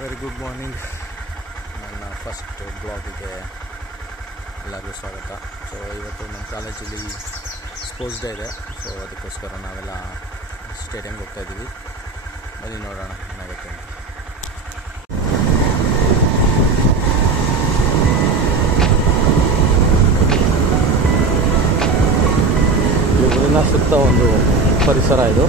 Very good morning. ನನ್ನ first ಬ್ಲಾಗಿಗೆ ಎಲ್ಲರಿಗೂ ಸ್ವಾಗತ. ಸೊ ಇವತ್ತು ನಮ್ಮ ಕಾಲೇಜಲ್ಲಿ ಸ್ಪೋರ್ಟ್ಸ್ ಡೇ ಇದೆ. ಸೊ ಅದಕ್ಕೋಸ್ಕರ ನಾವೆಲ್ಲ ಸ್ಟೇಡಿಯಂಗೆ ಹೋಗ್ತಾಯಿದ್ದೀವಿ. ಬನ್ನಿ ನೋಡೋಣ ಏನಾಗುತ್ತೆ ಅಂತ. ಊರಿನ ಸುತ್ತ ಒಂದು ಪರಿಸರ ಇದು.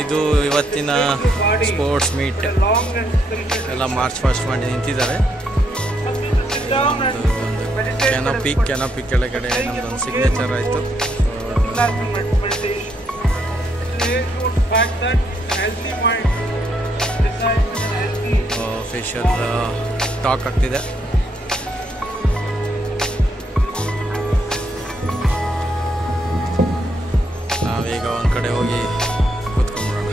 ಇದು ಇವತ್ತಿನ ಸ್ಪೋರ್ಟ್ಸ್ ಮೀಟ್ ಎಲ್ಲ ಮಾರ್ಚ್ ಫಸ್ಟ್ ಮಾಡಿ ನಿಂತಿದ್ದಾರೆ. ಕೆನಪಿ ಕೆಳಗಡೆ ನಮ್ಮದೊಂದು ಸಿಗ್ನೇಚರ್ ಆಯಿತು. ಫೇಶಿಯಲ್ ಟಾಕ್ ಆಗ್ತಿದೆ. ನಾವೀಗ ಒಂದು ಕಡೆ ಹೋಗಿ ಕೂತ್ಕೊಂಡ್ಬಿಡೋಣ.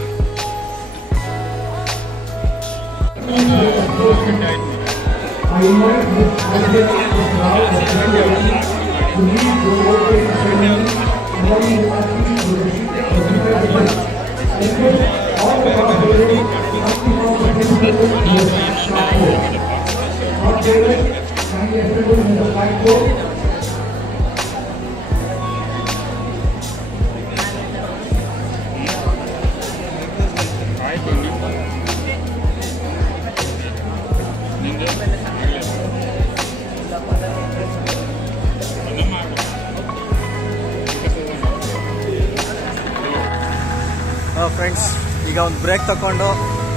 ಫ್ರೆಂಡ್ಸ್, ಈಗ ಒಂದು ಬ್ರೇಕ್ ತಗೊಂಡು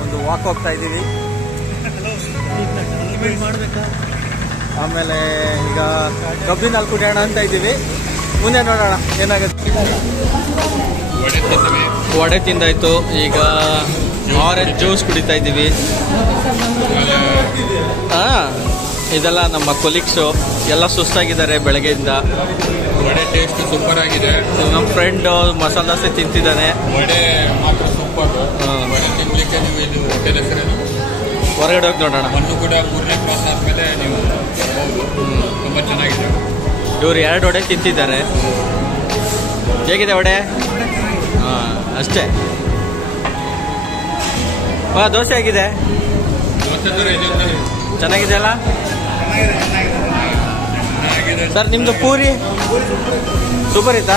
ಒಂದು ವಾಕ್ ಹೋಗ್ತಾ ಇದ್ದೀವಿ. ಆಮೇಲೆ ಈಗ ಕಬ್ಬಿನಲ್ಲಿ ಕುಡಿಯೋಣ ಅಂತ ಇದ್ದೀವಿ. ಮುಂದೆ ನೋಡೋಣ ಏನಾಗುತ್ತೆ. ವಡೆ ತಿಂದಾಯ್ತು. ಈಗ ಆರೆಂಜ್ ಜ್ಯೂಸ್ ಕುಡಿತಾ ಇದ್ದೀವಿ. ಇದೆಲ್ಲ ನಮ್ಮ ಕೊಲೀಗ್ಸು ಎಲ್ಲ ಸುಸ್ತಾಗಿದ್ದಾರೆ ಬೆಳಗ್ಗೆಯಿಂದ. ವಡೆ ಟೇಸ್ಟ್ ಸೂಪರ್ ಆಗಿದೆ. ನಮ್ಮ ಫ್ರೆಂಡ್ ಮಸಾಲ ದೋಸೆ ತಿಂತಿದ್ದಾನೆ. ವಡೆ ಮಾತ್ರ ಸೂಪರ್. ವಡೆ ತಿನ್ಲಿಕ್ಕೆ ನೀವು ಇದು ಹೋಟೆಲ್ ಹೆಸರೇನು? ಹೊರಗಡೆ ಹೋಗಿ ನೋಡೋಣ. ಒಂದು ಕೂಡ ಮೂರನೇ ಕ್ಲಾಸ್ ಆದಮೇಲೆ ನೀವು ತುಂಬ ಚೆನ್ನಾಗಿದೆ. ಇವರು 2 ವಡೆ ತಿಂತಿದ್ದಾರೆ. ಹೇಗಿದೆ ವಡೆ? ಅಷ್ಟೇ. ದೋಸೆ ಹೇಗಿದೆ? ಚೆನ್ನಾಗಿದೆ ಅಲ್ಲ ಸರ್? ನಿಮ್ದು ಪೂರಿ ಸೂಪರ್ ಇತ್ತಾ?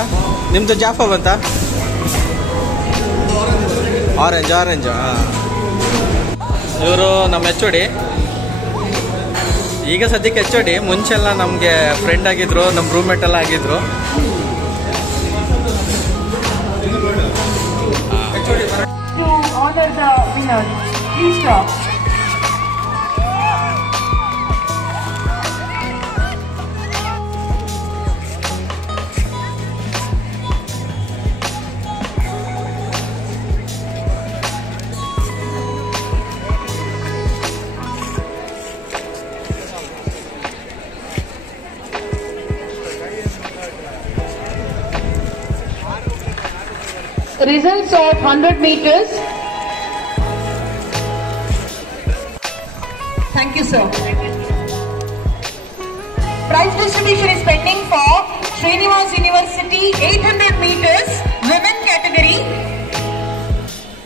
ನಿಮ್ದು ಜಾಫಾ ಬಂತಾ? ಆರೆಂಜ್. ಇವರು ನಮ್ಮ HOD. ಈಗ ಸದ್ಯಕ್ಕೆ HOD. ಮುಂಚೆಲ್ಲ ನಮಗೆ ಫ್ರೆಂಡ್ ಆಗಿದ್ರು, ನಮ್ಮ ರೂಮ್ಮೇಟ್ ಎಲ್ಲ ಆಗಿದ್ರು. Results of 100 meters. Thank you, sir. Prize distribution is pending for Srinivas University 800 meters women category.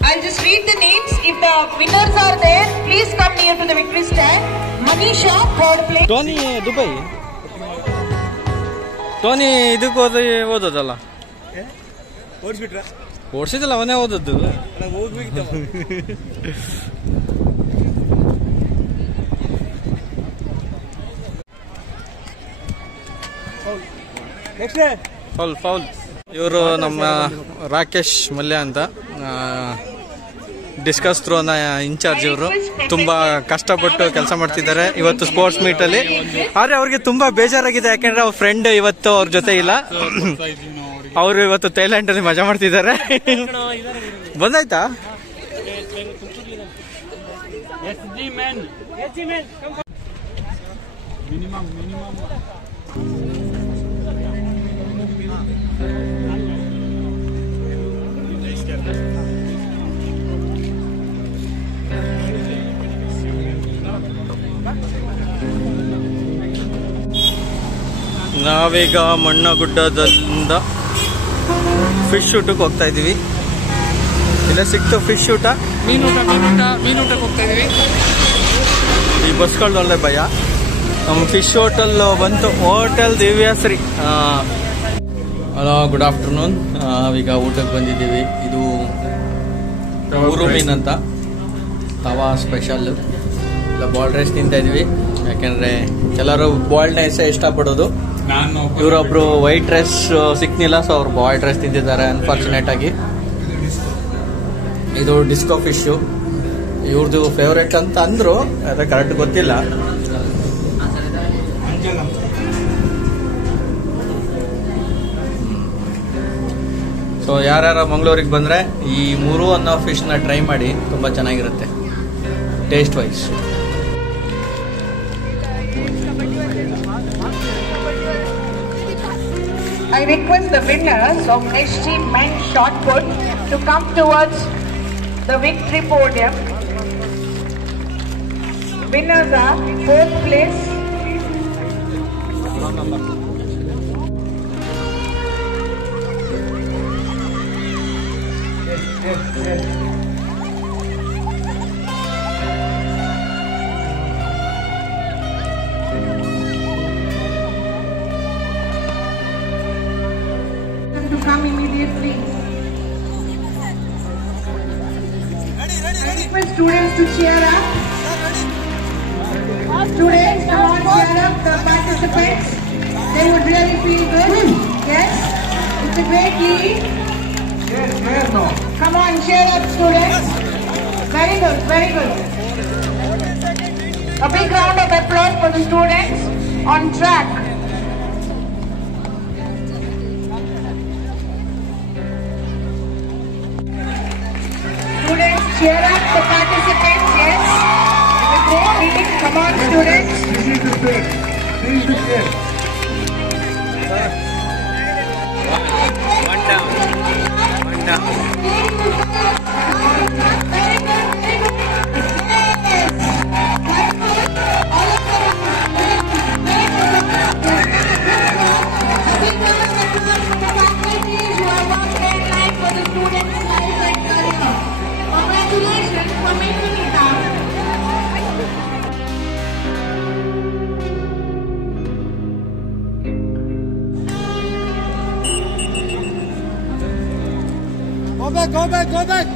I'll just read the names. If the winners are there, please come near to the victory stand. Manisha, 3rd place. Tony Dubai. Tony ಇದಕ್ಕೆ ಓದೋದಲ್ಲ, ಓಡಿಸಿದಲ್ಲ ಅವನೇ ಓದದ್ದು. Foul. ಇವರು ನಮ್ಮ ರಾಕೇಶ್ ಮಲ್ಯ ಅಂತ, discuss ಥ್ರೋನ incharge. ಇವರು ತುಂಬಾ ಕಷ್ಟಪಟ್ಟು ಕೆಲಸ ಮಾಡ್ತಿದ್ದಾರೆ ಇವತ್ತು ಸ್ಪೋರ್ಟ್ಸ್ ಮೀಟಲ್ಲಿ. ಆದರೆ ಅವ್ರಿಗೆ ತುಂಬಾ ಬೇಜಾರಾಗಿದೆ, ಯಾಕೆಂದ್ರೆ ಅವ್ರ ಫ್ರೆಂಡ್ ಇವತ್ತು ಅವ್ರ ಜೊತೆ ಇಲ್ಲ. ಅವರು ಇವತ್ತು ಥೈಲ್ಯಾಂಡ್ ಅಲ್ಲಿ ಮಜಾ ಮಾಡ್ತಿದ್ದಾರೆ. ಬಂದಾಯ್ತಾ? ನಾವೀಗ ಮಣ್ಣಗುಡ್ಡದಿಂದ ಫಿಶ್ ಶೂಟಕ್ಕೆ ಹೋಗ್ತಾ ಇದೀವಿ. ಇಲ್ಲ ಸಿಕ್ತು ಫಿಶ್ ಊಟ, ಮೀನೂಟಕ್ಕೆ ಹೋಗ್ತಾ ಇದೀವಿ. ಈ ಬಸ್ಗಳಲ್ಲೇ ಭಯ. ನಮ್ಮ ಫಿಶ್ ಹೋಟೆಲ್ ಬಂತು, hotel Divyashree. Hello, good afternoon. ಈಗ ಊಟಕ್ಕೆ ಬಂದಿದ್ದೀವಿ. ಇದು ಊರು ಮೀನ್ ಅಂತ, ತವಾ ಸ್ಪೆಷಲ್. ಇಲ್ಲ ಬಾಯ್ಲ್ಡ್ ರೈಸ್ ತಿಂತಾ ಇದೀವಿ, ಯಾಕೆಂದ್ರೆ ಎಲ್ಲರೂ ಬಾಯ್ಲ್ಡ್ ರೈಸ್ ಇಷ್ಟಪಡೋದು. ಇವರೊಬ್ರು ವೈಟ್ ರೈಸ್ ಸಿಕ್ನಿಲ್ಲ, ಸೊ ಅವ್ರು ಬಾಯ್ಲ್ಡ್ ರೈಸ್ ತಿಂತಿದ್ದಾರೆ ಅನ್ಫಾರ್ಚುನೇಟ್ ಆಗಿ. ಇದು ಡಿಸ್ಕೋ ಫಿಶು, ಇವ್ರದ್ದು ಫೇವ್ರೇಟ್ ಅಂತ ಅಂದ್ರು, ಅದೇ ಕರೆಕ್ಟ್ ಗೊತ್ತಿಲ್ಲ. ಸೊ ಯಾರ್ಯಾರ ಮಂಗಳೂರಿಗೆ ಬಂದ್ರೆ ಈ ಮೂರು ಅನ್ನೋ ಫಿಶ್ ನ ಟ್ರೈ ಮಾಡಿ, ತುಂಬಾ ಚೆನ್ನಾಗಿರುತ್ತೆ taste wise. I request the winners of SG men's shot put to come towards the victory podium. Winners are 4th place. To come immediately. I request students to cheer up. Students, come on, cheer up the participants. They would really feel good. Yes, it's a great lead. Come on, cheer up, students. Very good, very good. A big round of applause for the students on track. Students, cheer up the participants, yes. It's a great lead. Come on, students. One down. Congratulations for making it out. Go back.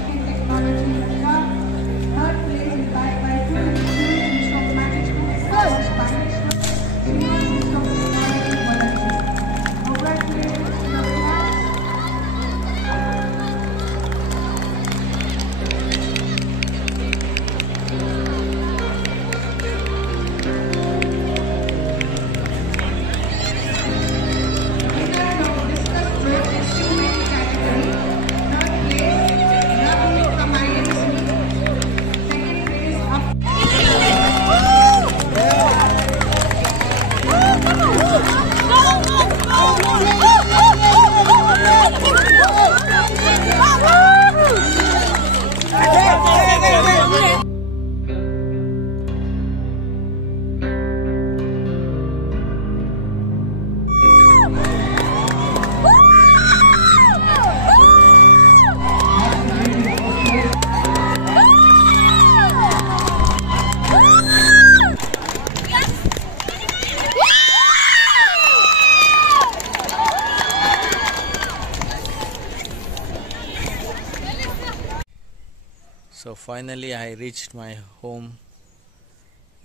So finally I reached my home.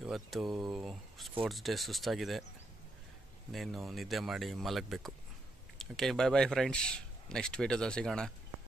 ಇವತ್ತು sports day ಸುಸ್ತಾಗಿದೆ, ನೀನು ನಿದ್ದೆ ಮಾಡಿ ಮಲಗಬೇಕು. Okay, bye friends. Next ವೀಡಿಯೋದಲ್ಲಿ ಸಿಗೋಣ.